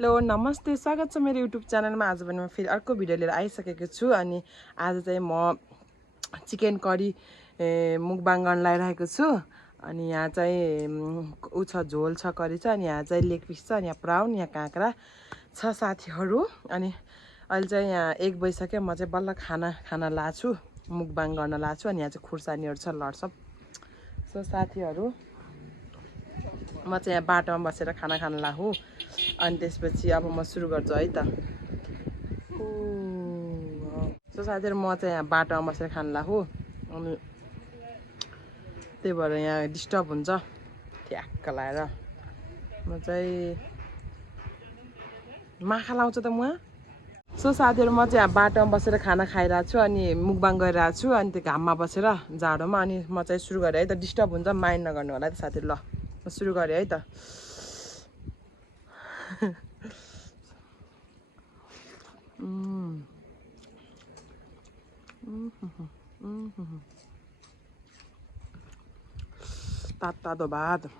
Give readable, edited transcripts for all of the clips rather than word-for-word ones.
Hello नमस्ते स्वागत छ मेरो युट्युब च्यानलमा। आज पनि म फेरि अर्को भिडियो लिएर आइसकेको छु। अनि आज चाहिँ म चिकन करी मुकबाङ गर्न लागिरहेको छु। अनि यहाँ चाहिँ उ छ, झोल छ, करी छ, अनि यहाँ चाहिँ लेग पिस छ, अनि यहाँ प्राउन, यहाँ काँक्रा छ साथीहरू। अनि अहिले चाहिँ यहाँ 1 बजिसक्यो। म चाहिँ बल्ल खाना लाछु, मुकबाङ गर्न लाछु। अनि यहाँ चाहिँ खुर्सानीहरू छ लड्सप। सो साथीहरू म चाहिँ यहाँ बाटोमा बसेर खाना खान लागु। अनि त्यसपछि अब म सुरु गर्छु है त। सो साथीहरू म चाहिँ यहाँ बाटोमा बसेर खान लागु। अनि त्यही भएर यहाँ डिस्टर्ब हुन्छ ठ्याक्क लाएर। म चाहिँ माखा लाउँछ त म। सो साथीहरू म चाहिँ यहाँ बाटोमा बसेर खाना खाइरहेको छु। अनि मुकबाङ गरिरहेको छु। अनि त्यो घाममा बसेर जाडोमा। अनि म चाहिँ सुरु गरेँ है त। डिस्टर्ब हुन्छ, माइन्ड नगर्नु होला है त साथीहरू। ल म सुरु गरेँ है त। तातो भात।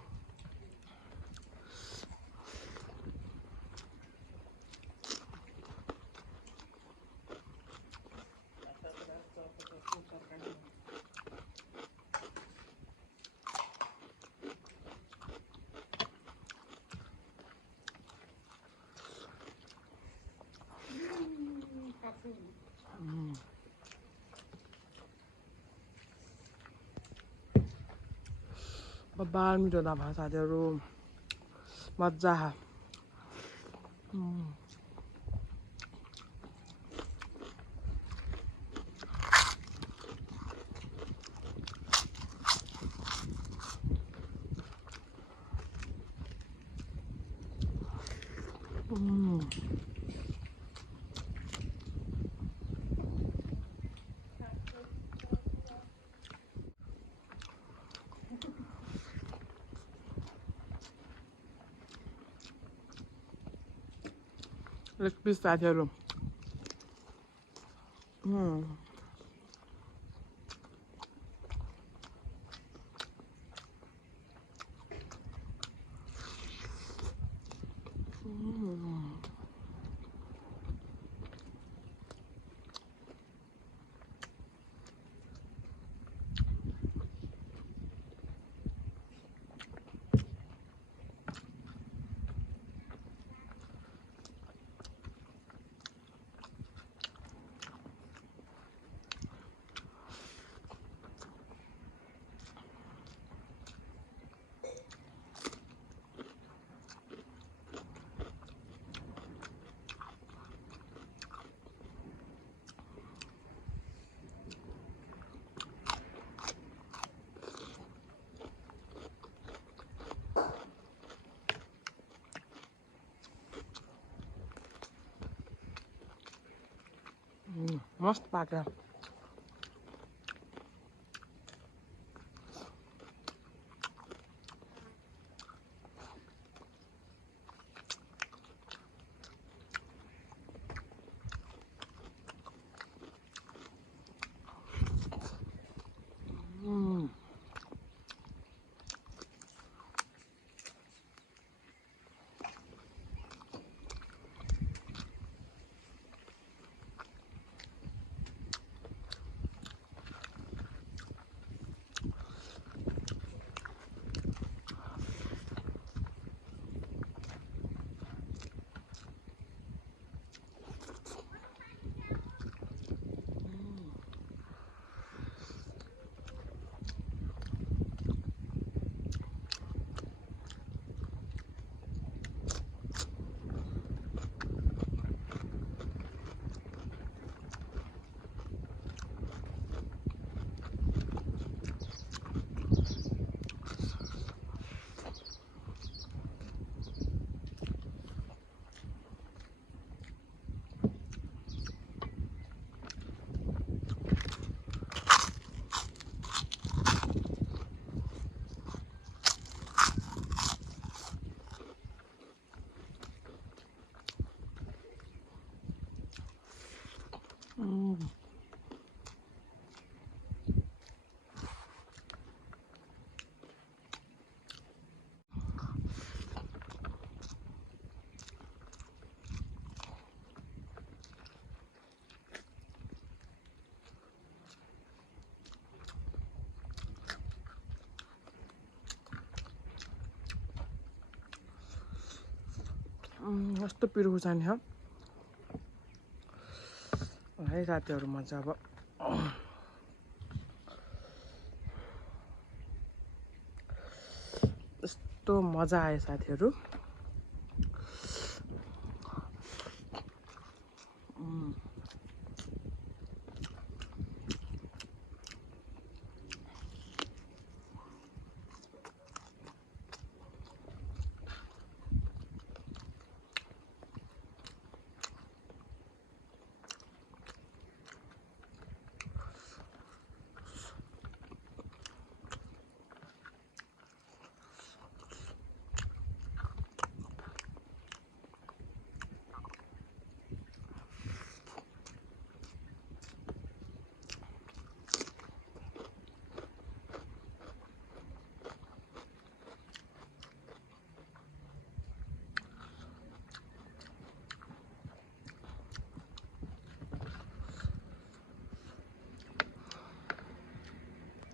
बब्बाल मिठो दाबा साथीहरू, मजा। लेग पिस साथीहरू। मस्त पाक्यो। कस्तो पिरो खुर्सानी हो है साथीहरू। म चाहिँ अब यस्तो मजा आयो साथीहरू।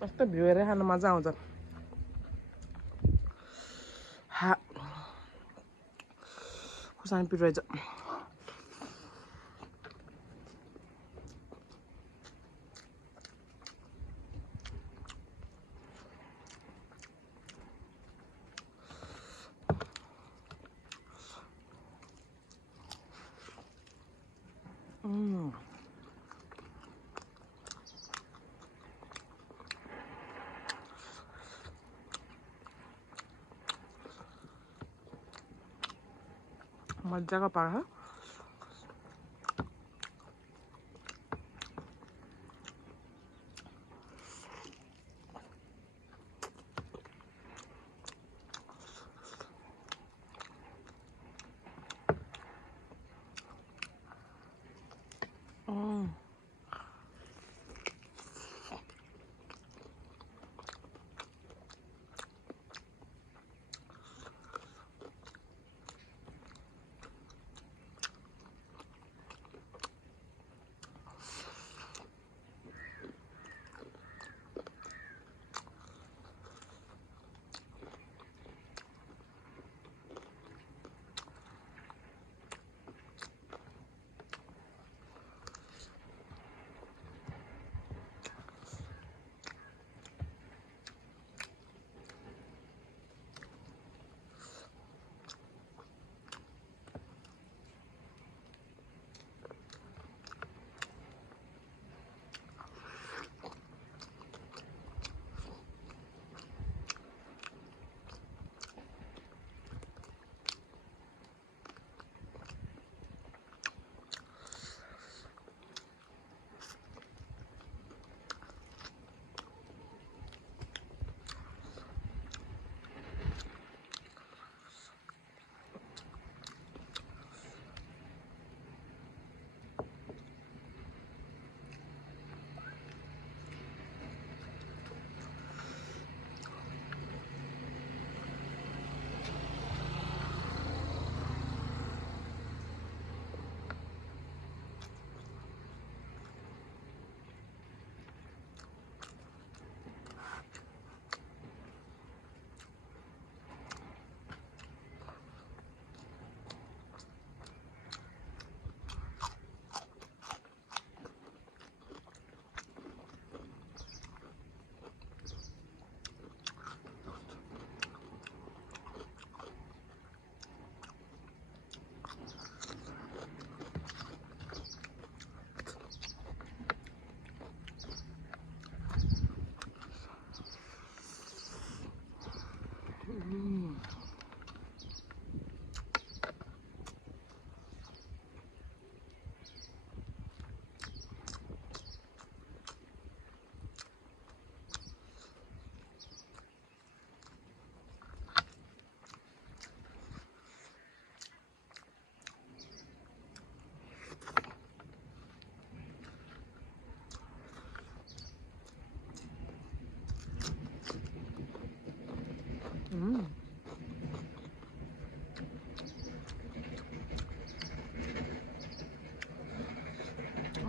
कस्तो भिउरै खानु मजा आउँछ। खुर्सानी पिरो रहेछ। मजाको पार्छ।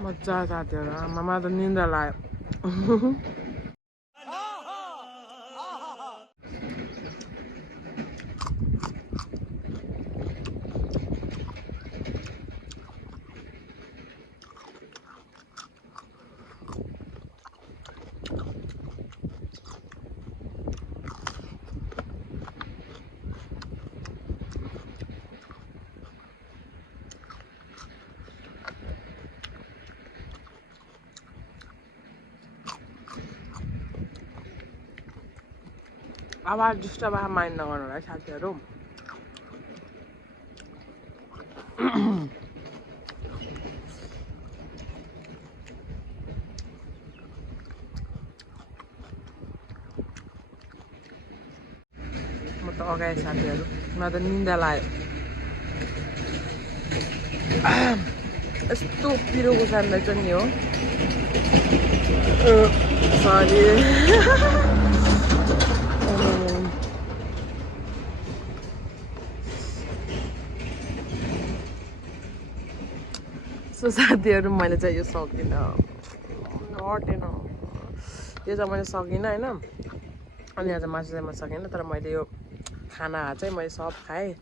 मजा साथीहरू। आमामा त निन्द्रा लाग्यो। आवाज डिस्टर्ब भए माइन्ड नगर्नु होला है साथीहरू म त अगाएँ साथीहरू मलाई त निन्दा लाग्यो यस्तो पिरो उसान्दैछ नि हो सरी सो साथीहरू मैले चाहिँ यो सकिनँ हटेन यो चाहिँ मैले सकिनँ होइन अनि आज मासु चाहिँ म सकिनँ तर मैले यो खाना चाहिँ मैले सब खाएँ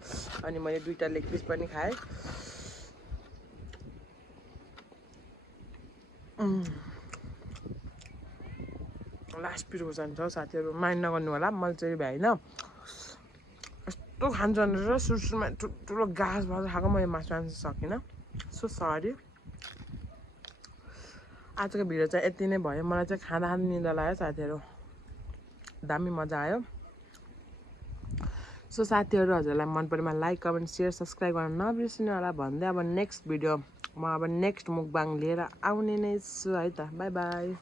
अनि मैले 2टा लेग पिस पनि खाएँ लास्ट पिरो जान्छ साथीहरू माइन्ड नगर्नु होला मैले चाहिँ भ्याइन यस्तो खान्छ भनेर सुरुमा ठुल्ठुलो गाँस भएर खाएको मैले मासु खान सकिनँ सो सरी आजको भिडियो चाहिँ यति नै भयो मलाई चाहिँ खाँदा खाँदा निन्दा लाग्यो साथीहरू दामी मजा आयो सो साथीहरू हजुरलाई मन परेमा लाइक कमेन्ट सेयर सब्सक्राइब गर्न नबिर्सिनु होला भन्दै अब नेक्स्ट भिडियो म अब नेक्स्ट मुकबाङ लिएर आउने नै छु है त बाई बाई